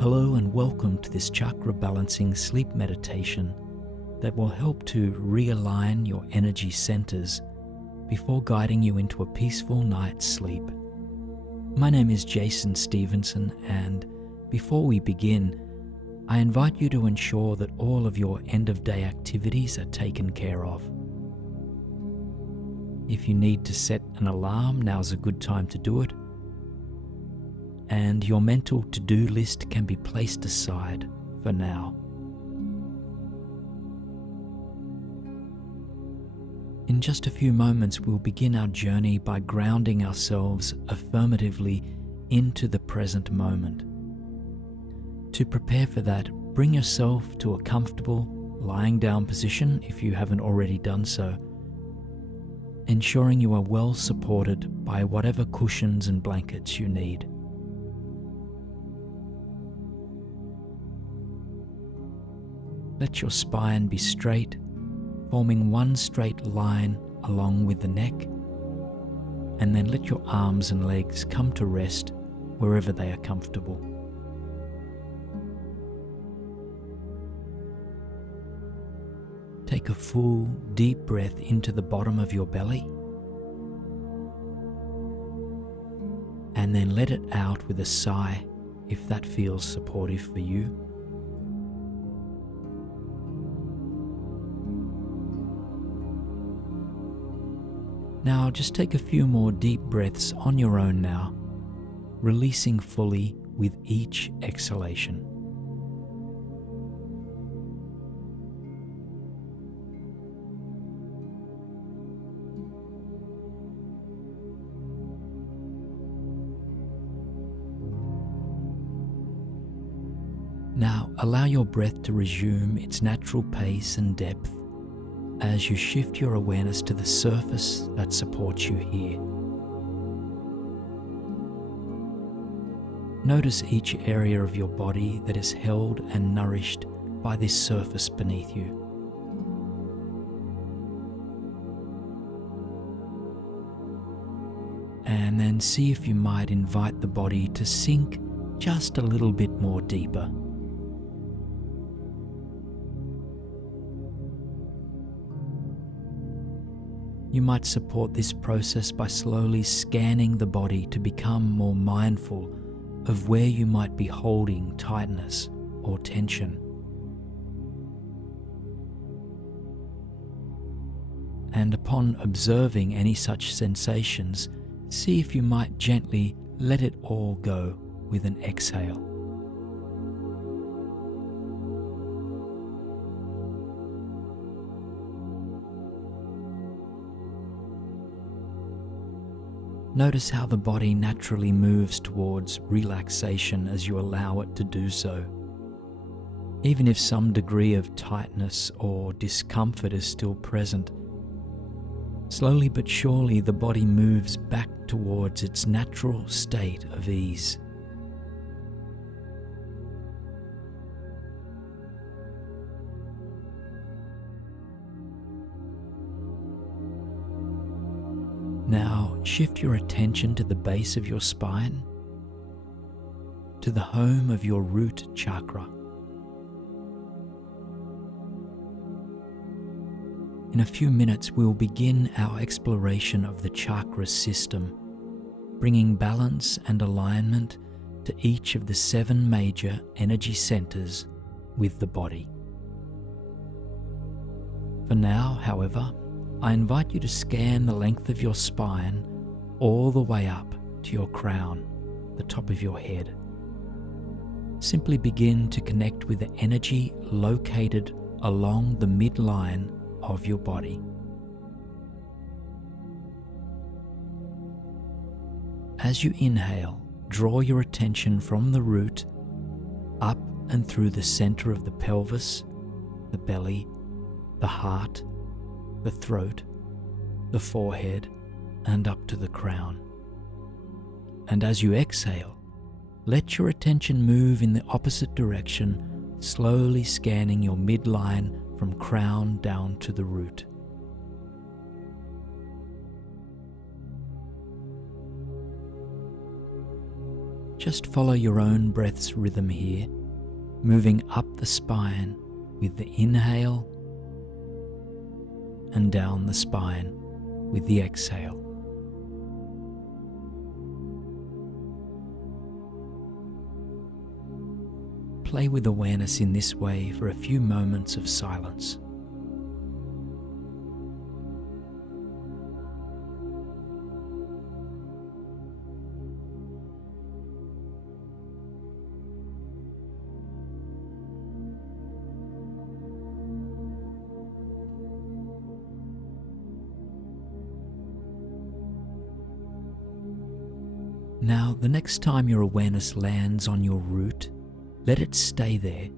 Hello and welcome to this chakra balancing sleep meditation that will help to realign your energy centers before guiding you into a peaceful night's sleep. My name is Jason Stevenson, and before we begin, I invite you to ensure that all of your end-of-day activities are taken care of. If you need to set an alarm, now's a good time to do it. And your mental to-do list can be placed aside for now. In just a few moments, we'll begin our journey by grounding ourselves affirmatively into the present moment. To prepare for that, bring yourself to a comfortable lying down position if you haven't already done so, ensuring you are well supported by whatever cushions and blankets you need. Let your spine be straight, forming one straight line along with the neck, and then let your arms and legs come to rest wherever they are comfortable. Take a full, deep breath into the bottom of your belly, and then let it out with a sigh if that feels supportive for you. Now just take a few more deep breaths on your own now, releasing fully with each exhalation. Now allow your breath to resume its natural pace and depth as you shift your awareness to the surface that supports you here. Notice each area of your body that is held and nourished by this surface beneath you. And then see if you might invite the body to sink just a little bit more deeper. You might support this process by slowly scanning the body to become more mindful of where you might be holding tightness or tension. And upon observing any such sensations, see if you might gently let it all go with an exhale. Notice how the body naturally moves towards relaxation as you allow it to do so. Even if some degree of tightness or discomfort is still present, slowly but surely the body moves back towards its natural state of ease. Now shift your attention to the base of your spine, to the home of your root chakra. In a few minutes, we'll begin our exploration of the chakra system, bringing balance and alignment to each of the 7 major energy centers with the body. For now, however, I invite you to scan the length of your spine all the way up to your crown, the top of your head. Simply begin to connect with the energy located along the midline of your body. As you inhale, draw your attention from the root up and through the center of the pelvis, the belly, the heart, the throat, the forehead, and up to the crown. And as you exhale, let your attention move in the opposite direction, slowly scanning your midline from crown down to the root. Just follow your own breath's rhythm here, moving up the spine with the inhale and down the spine with the exhale. Play with awareness in this way for a few moments of silence. Now, the next time your awareness lands on your root, let it stay there,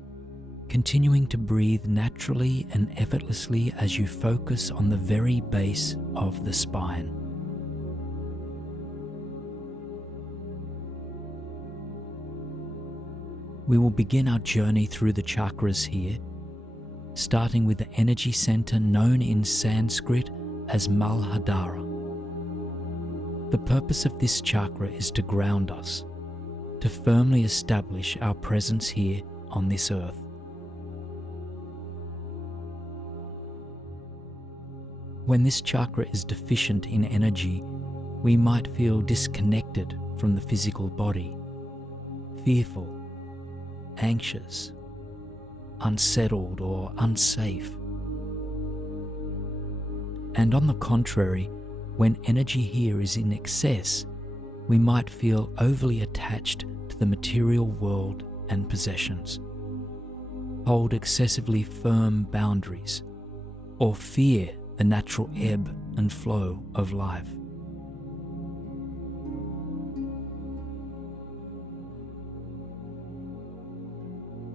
continuing to breathe naturally and effortlessly as you focus on the very base of the spine. We will begin our journey through the chakras here, starting with the energy center known in Sanskrit as Muladhara. The purpose of this chakra is to ground us, to firmly establish our presence here on this earth. When this chakra is deficient in energy, we might feel disconnected from the physical body, fearful, anxious, unsettled, or unsafe. And on the contrary, when energy here is in excess, we might feel overly attached to the material world and possessions, hold excessively firm boundaries, or fear the natural ebb and flow of life.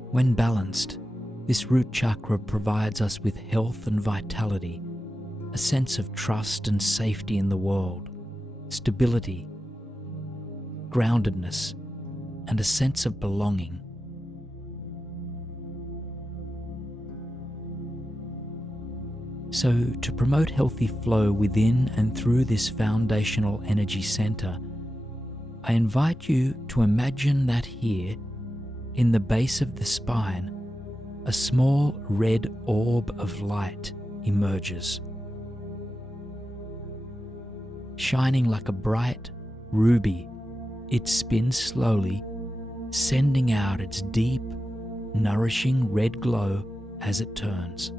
When balanced, this root chakra provides us with health and vitality, a sense of trust and safety in the world, stability, groundedness, and a sense of belonging. So, to promote healthy flow within and through this foundational energy center, I invite you to imagine that here, in the base of the spine, a small red orb of light emerges, shining like a bright ruby. It spins slowly, sending out its deep, nourishing red glow as it turns.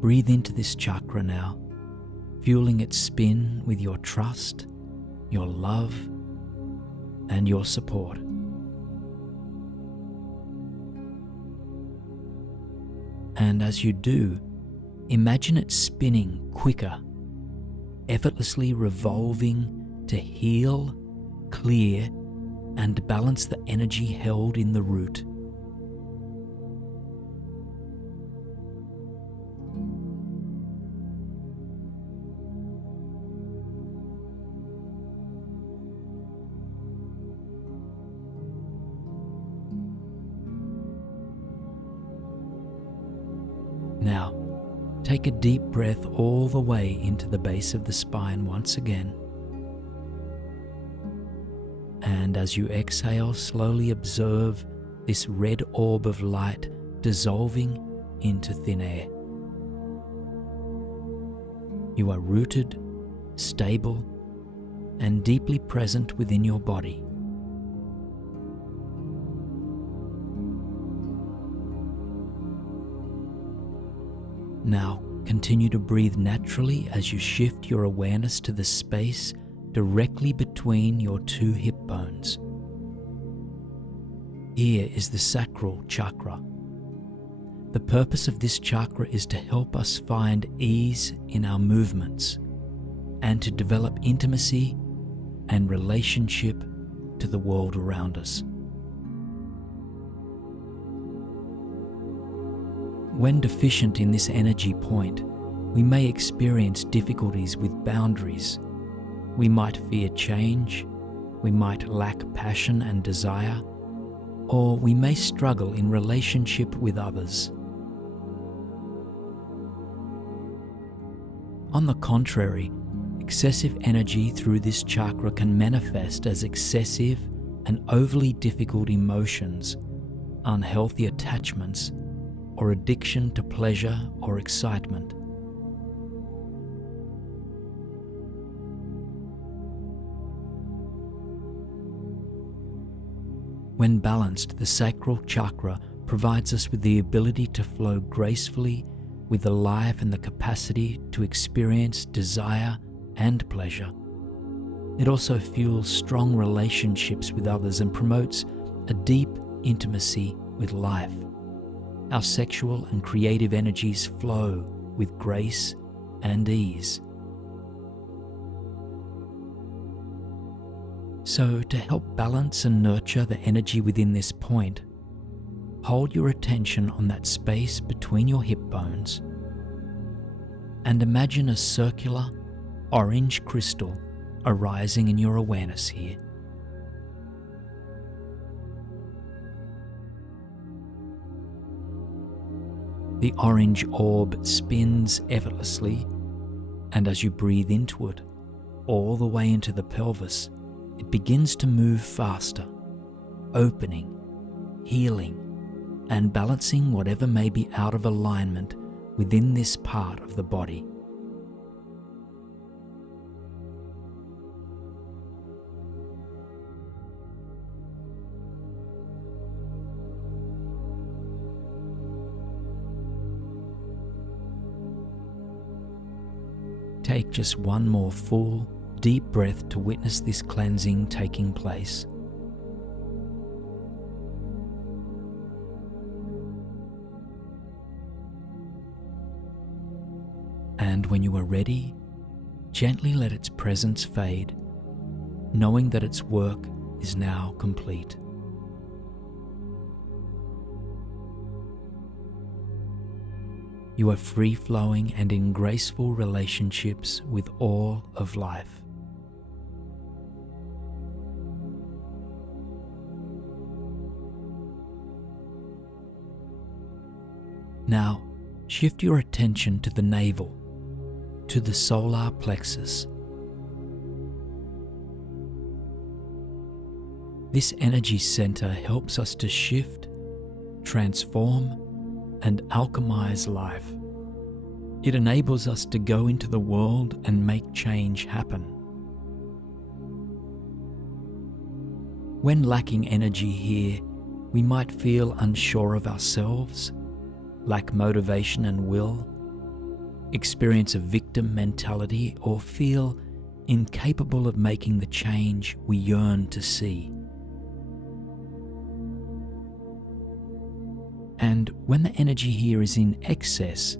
Breathe into this chakra now, fueling its spin with your trust, your love, and your support. And as you do, imagine it spinning quicker, effortlessly revolving to heal, clear, and balance the energy held in the root. Now, take a deep breath all the way into the base of the spine once again. And as you exhale, slowly observe this red orb of light dissolving into thin air. You are rooted, stable, and deeply present within your body. Now, continue to breathe naturally as you shift your awareness to the space directly between your two hip bones. Here is the sacral chakra. The purpose of this chakra is to help us find ease in our movements and to develop intimacy and relationship to the world around us. When deficient in this energy point, we may experience difficulties with boundaries. We might fear change, we might lack passion and desire, or we may struggle in relationship with others. On the contrary, excessive energy through this chakra can manifest as excessive and overly difficult emotions, unhealthy attachments, or addiction to pleasure or excitement. When balanced, the sacral chakra provides us with the ability to flow gracefully with the life and the capacity to experience desire and pleasure. It also fuels strong relationships with others and promotes a deep intimacy with life. Our sexual and creative energies flow with grace and ease. So, to help balance and nurture the energy within this point, hold your attention on that space between your hip bones and imagine a circular, orange crystal arising in your awareness here. The orange orb spins effortlessly, and as you breathe into it, all the way into the pelvis, it begins to move faster, opening, healing, and balancing whatever may be out of alignment within this part of the body. Take just one more full, deep breath to witness this cleansing taking place. And when you are ready, gently let its presence fade, knowing that its work is now complete. You are free-flowing and in graceful relationships with all of life. Now, shift your attention to the navel, to the solar plexus. This energy center helps us to shift, transform, and alchemize life. It enables us to go into the world and make change happen. When lacking energy here, we might feel unsure of ourselves, lack motivation and will, experience a victim mentality, or feel incapable of making the change we yearn to see. And when the energy here is in excess,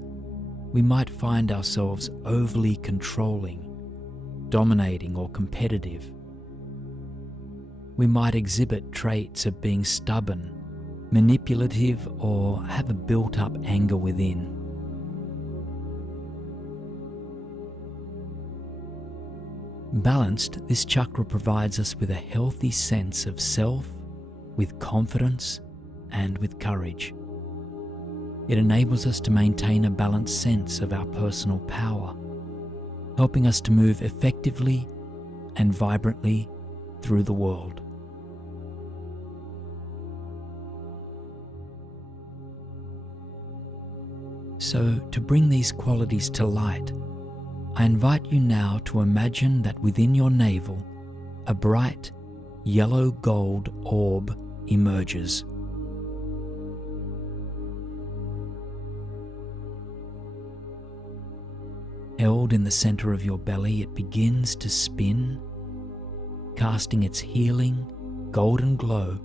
we might find ourselves overly controlling, dominating, or competitive. We might exhibit traits of being stubborn, manipulative, or have a built-up anger within. Balanced, this chakra provides us with a healthy sense of self, with confidence, and with courage. It enables us to maintain a balanced sense of our personal power, helping us to move effectively and vibrantly through the world. So, to bring these qualities to light, I invite you now to imagine that within your navel, a bright yellow gold orb emerges. Held in the center of your belly, it begins to spin, casting its healing, golden glow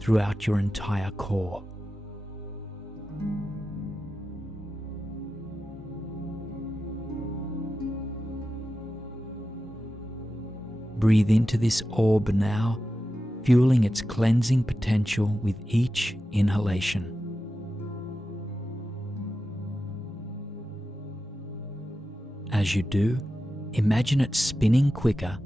throughout your entire core. Breathe into this orb now, fueling its cleansing potential with each inhalation. As you do, imagine it spinning quicker,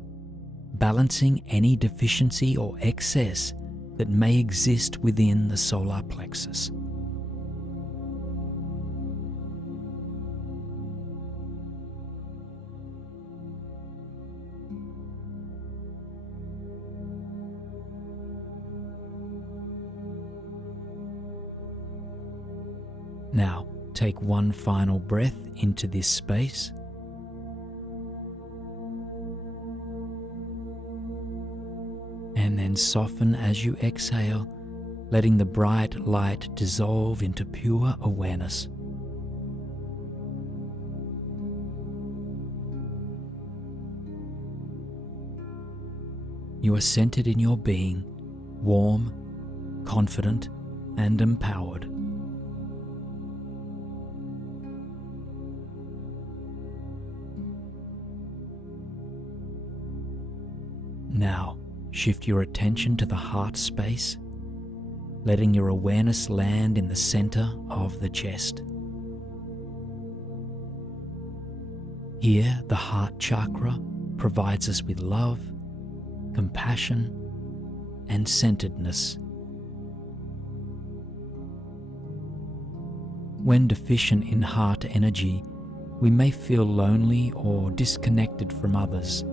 balancing any deficiency or excess that may exist within the solar plexus. Now, take one final breath into this space. And then soften as you exhale, letting the bright light dissolve into pure awareness. You are centered in your being, warm, confident, and empowered. Now, shift your attention to the heart space, letting your awareness land in the center of the chest. Here, the heart chakra provides us with love, compassion, and centeredness. When deficient in heart energy, we may feel lonely or disconnected from others.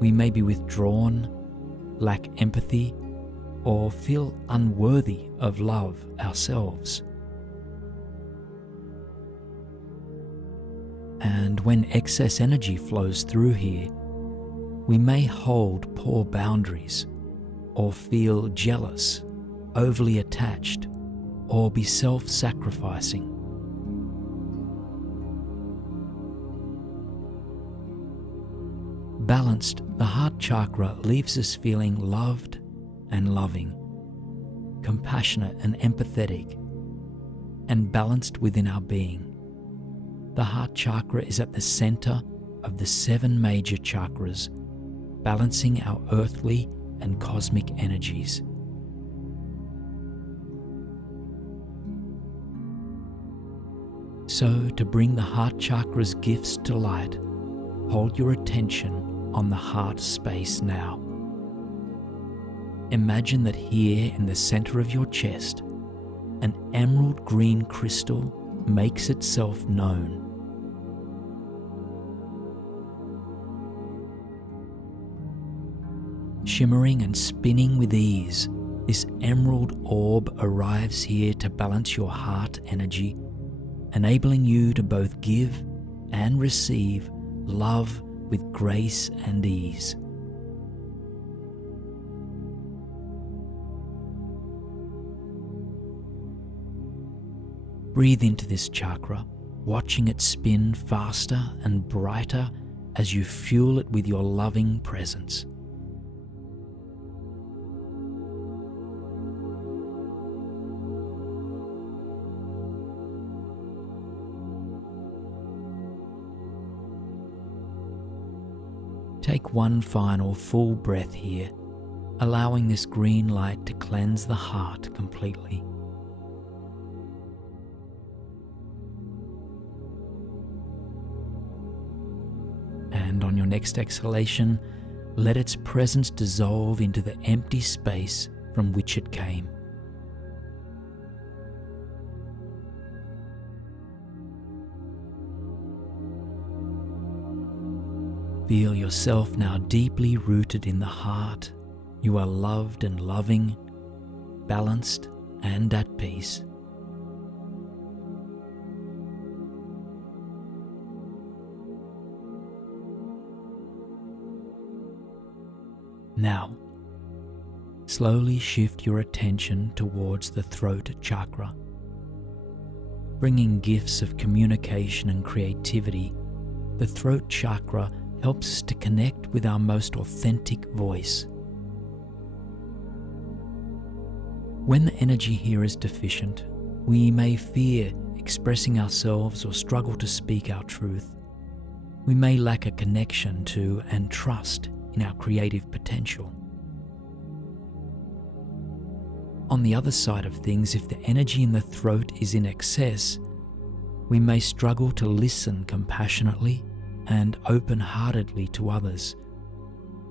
We may be withdrawn, lack empathy, or feel unworthy of love ourselves. And when excess energy flows through here, we may hold poor boundaries, or feel jealous, overly attached, or be self-sacrificing. Balanced, the heart chakra leaves us feeling loved and loving, compassionate and empathetic, and balanced within our being. The heart chakra is at the center of the 7 major chakras, balancing our earthly and cosmic energies. So, to bring the heart chakra's gifts to light, hold your attention on the heart space now. Imagine that here in the center of your chest, an emerald green crystal makes itself known. Shimmering and spinning with ease, this emerald orb arrives here to balance your heart energy, enabling you to both give and receive love with grace and ease. Breathe into this chakra, watching it spin faster and brighter as you fuel it with your loving presence. Take one final full breath here, allowing this green light to cleanse the heart completely. And on your next exhalation, let its presence dissolve into the empty space from which it came. Feel yourself now deeply rooted in the heart. You are loved and loving, balanced and at peace. Now, slowly shift your attention towards the throat chakra. Bringing gifts of communication and creativity, the throat chakra helps us to connect with our most authentic voice. When the energy here is deficient, we may fear expressing ourselves or struggle to speak our truth. We may lack a connection to and trust in our creative potential. On the other side of things, if the energy in the throat is in excess, we may struggle to listen compassionately and open-heartedly to others.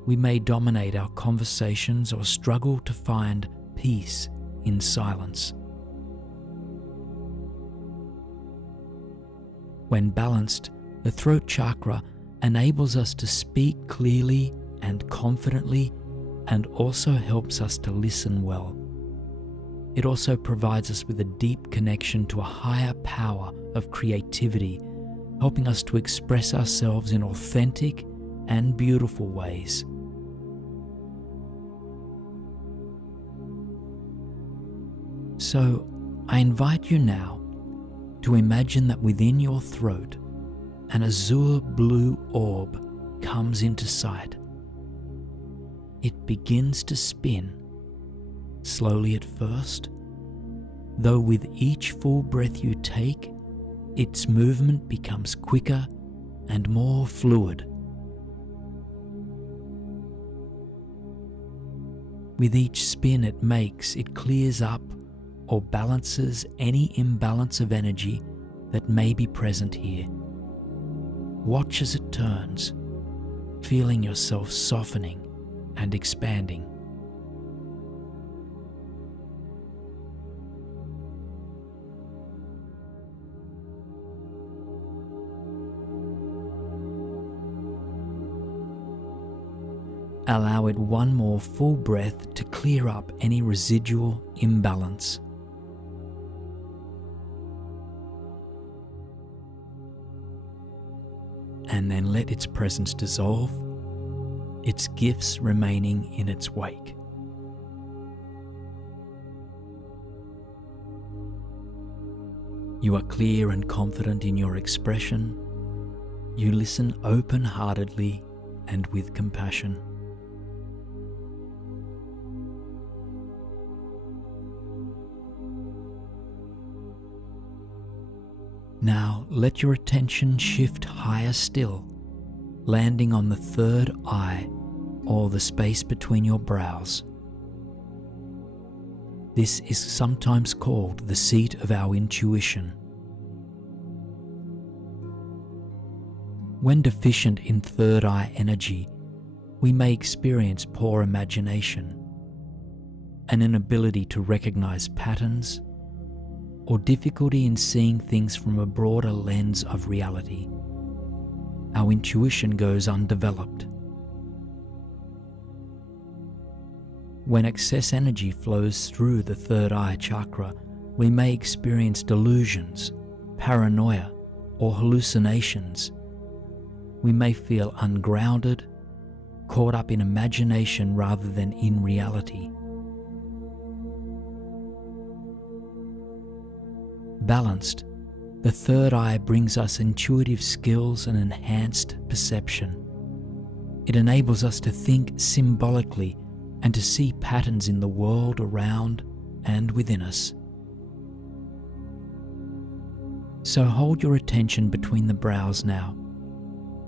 We may dominate our conversations or struggle to find peace in silence. When balanced, the throat chakra enables us to speak clearly and confidently, and also helps us to listen well. It also provides us with a deep connection to a higher power of creativity, helping us to express ourselves in authentic and beautiful ways. So, I invite you now to imagine that within your throat, an azure blue orb comes into sight. It begins to spin, slowly at first, though with each full breath you take, its movement becomes quicker and more fluid. With each spin it makes, it clears up or balances any imbalance of energy that may be present here. Watch as it turns, feeling yourself softening and expanding. Allow it one more full breath to clear up any residual imbalance. And then let its presence dissolve, its gifts remaining in its wake. You are clear and confident in your expression. You listen open-heartedly and with compassion. Now let your attention shift higher still, landing on the third eye or the space between your brows. This is sometimes called the seat of our intuition. When deficient in third eye energy, we may experience poor imagination, an inability to recognize patterns, or difficulty in seeing things from a broader lens of reality. Our intuition goes undeveloped. When excess energy flows through the third eye chakra, we may experience delusions, paranoia, or hallucinations. We may feel ungrounded, caught up in imagination rather than in reality. Balanced, the third eye brings us intuitive skills and enhanced perception. It enables us to think symbolically and to see patterns in the world around and within us. So hold your attention between the brows now,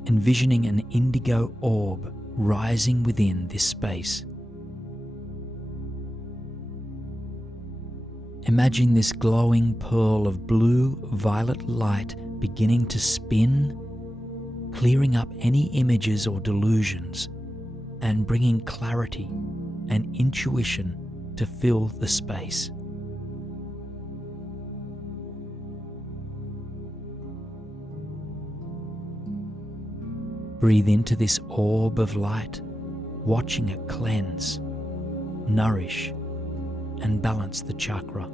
envisioning an indigo orb rising within this space. Imagine this glowing pearl of blue-violet light beginning to spin, clearing up any images or delusions, and bringing clarity and intuition to fill the space. Breathe into this orb of light, watching it cleanse, nourish, and balance the chakra.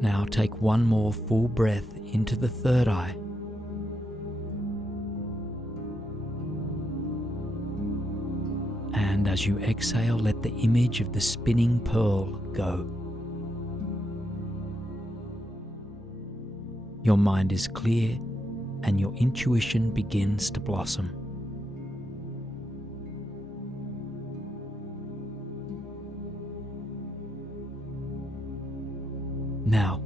Now take one more full breath into the third eye. And as you exhale, let the image of the spinning pearl go. Your mind is clear and your intuition begins to blossom. Now,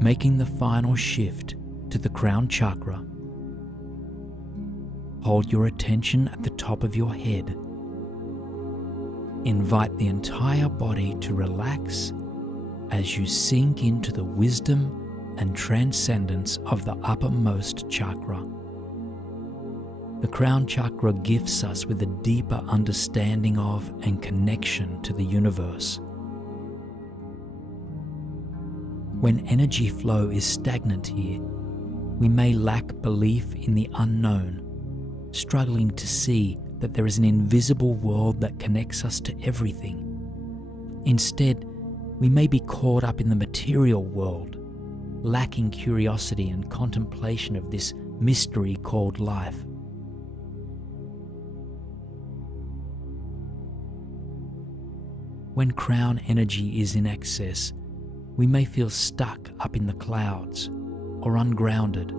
making the final shift to the crown chakra, hold your attention at the top of your head. Invite the entire body to relax as you sink into the wisdom and transcendence of the uppermost chakra. The crown chakra gifts us with a deeper understanding of and connection to the universe. When energy flow is stagnant here, we may lack belief in the unknown, struggling to see that there is an invisible world that connects us to everything. Instead, we may be caught up in the material world, lacking curiosity and contemplation of this mystery called life. When crown energy is in excess, we may feel stuck up in the clouds or ungrounded.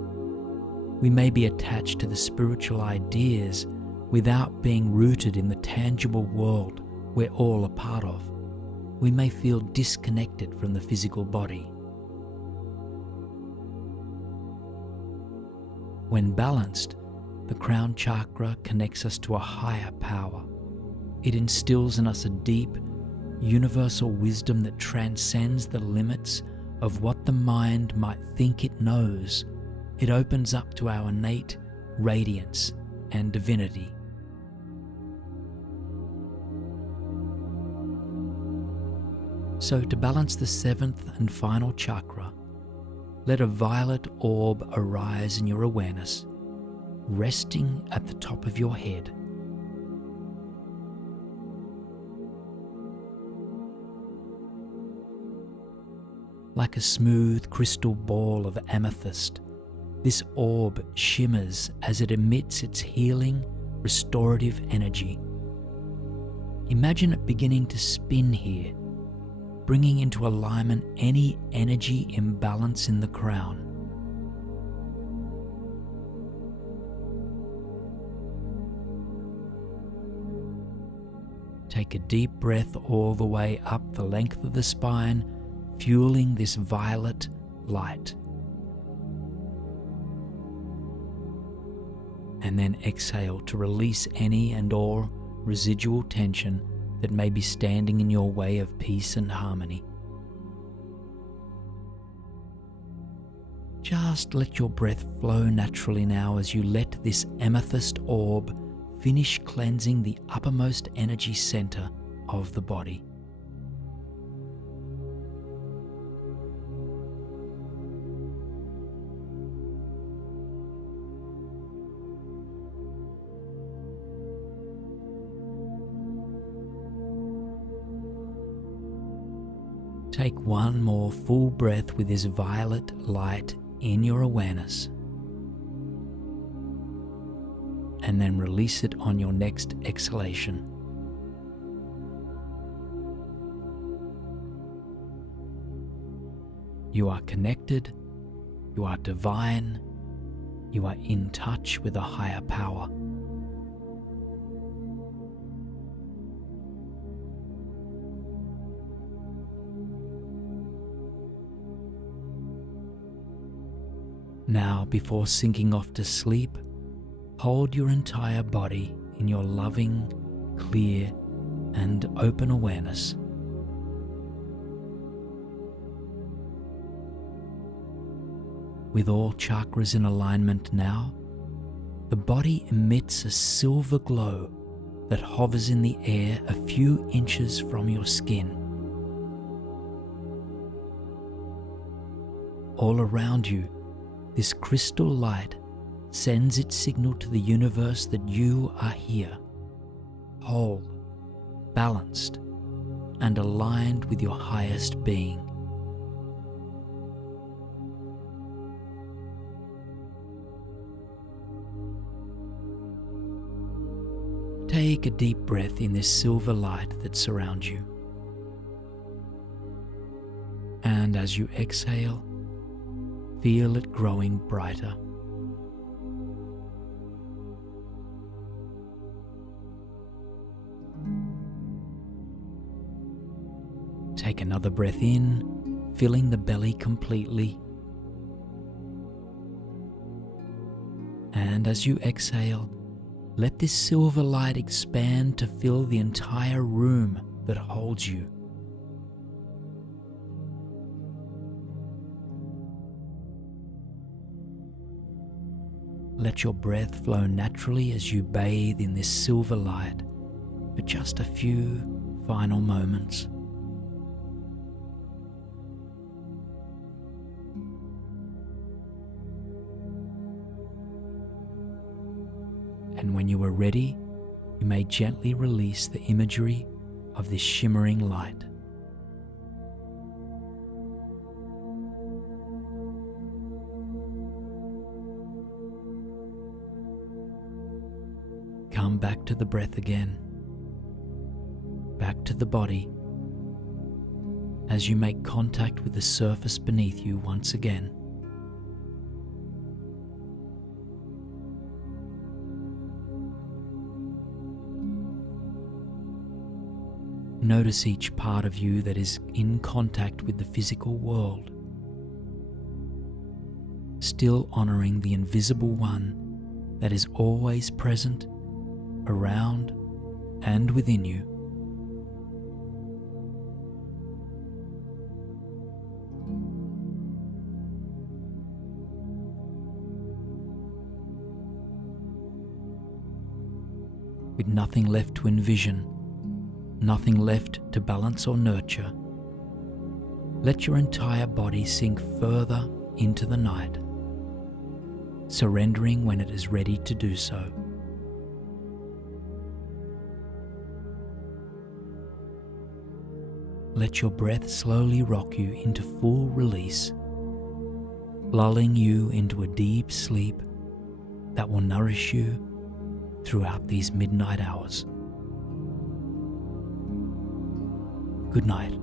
We may be attached to the spiritual ideas without being rooted in the tangible world we're all a part of. We may feel disconnected from the physical body. When balanced, the crown chakra connects us to a higher power. It instills in us a deep, universal wisdom that transcends the limits of what the mind might think it knows. It opens up to our innate radiance and divinity. So to balance the seventh and final chakra, let a violet orb arise in your awareness, resting at the top of your head. Like a smooth crystal ball of amethyst, this orb shimmers as it emits its healing, restorative energy. Imagine it beginning to spin here, bringing into alignment any energy imbalance in the crown. Take a deep breath all the way up the length of the spine, fueling this violet light. And then exhale to release any and all residual tension that may be standing in your way of peace and harmony. Just let your breath flow naturally now as you let this amethyst orb finish cleansing the uppermost energy center of the body. Take one more full breath with this violet light in your awareness, and then release it on your next exhalation. You are connected, you are divine, you are in touch with a higher power. Now, before sinking off to sleep, hold your entire body in your loving, clear, and open awareness. With all chakras in alignment now, the body emits a silver glow that hovers in the air a few inches from your skin. All around you, this crystal light sends its signal to the universe that you are here, whole, balanced, and aligned with your highest being. Take a deep breath in this silver light that surrounds you. And as you exhale, feel it growing brighter. Take another breath in, filling the belly completely. And as you exhale, let this silver light expand to fill the entire room that holds you. Let your breath flow naturally as you bathe in this silver light for just a few final moments. And when you are ready, you may gently release the imagery of this shimmering light. Come back to the breath again, back to the body, as you make contact with the surface beneath you once again. Notice each part of you that is in contact with the physical world, still honoring the invisible one that is always present, around and within you. With nothing left to envision, nothing left to balance or nurture, let your entire body sink further into the night, surrendering when it is ready to do so. Let your breath slowly rock you into full release, lulling you into a deep sleep that will nourish you throughout these midnight hours. Good night.